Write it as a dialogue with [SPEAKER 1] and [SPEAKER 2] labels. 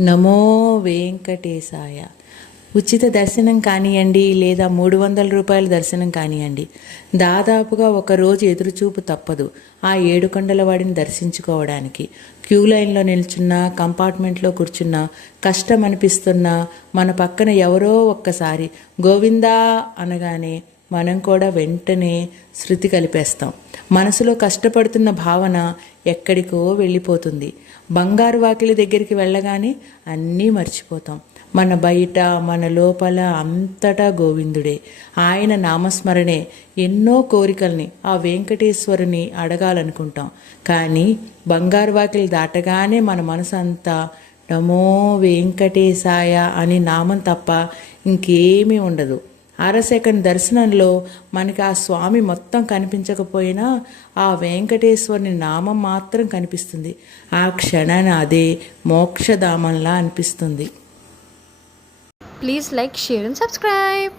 [SPEAKER 1] నమో వెంకటేశాయ. ఉచిత దర్శనం కానివ్వండి లేదా మూడు వందల రూపాయల దర్శనం కానివ్వండి దాదాపుగా ఒకరోజు ఎదురుచూపు తప్పదు ఆ ఏడుకొండల వాడిని దర్శించుకోవడానికి. క్యూ లైన్లో నిల్చున్నా కంపార్ట్మెంట్లో కూర్చున్నా కష్టం అనిపిస్తున్నా మన పక్కన ఎవరో ఒక్కసారి గోవిందా అనగానే మనం కూడా వెంటనే శృతి కలిపేస్తాం. మనసులో కష్టపడుతున్న భావన ఎక్కడికో వెళ్ళిపోతుంది. బంగారు వాకిలి దగ్గరికి వెళ్ళగానే అన్నీ మర్చిపోతాం. మన బయట మన లోపల అంతటా గోవిందుడే. ఆయన నామస్మరణే. ఎన్నో కోరికల్ని ఆ వెంకటేశ్వరుని అడగాలనుకుంటాం. కానీ బంగారు వాకిలి దాటగానే మన మనసు అంతా నమో వెంకటేశాయ అని నామం తప్ప ఇంకేమీ ఉండదు. అరసెకండ్ దర్శనంలో మనకి ఆ స్వామి మొత్తం కనిపించకపోయినా ఆ వెంకటేశ్వరుని నామం మాత్రం కనిపిస్తుంది. ఆ క్షణాన అదే మోక్షధామంలా అనిపిస్తుంది.
[SPEAKER 2] Please like share and subscribe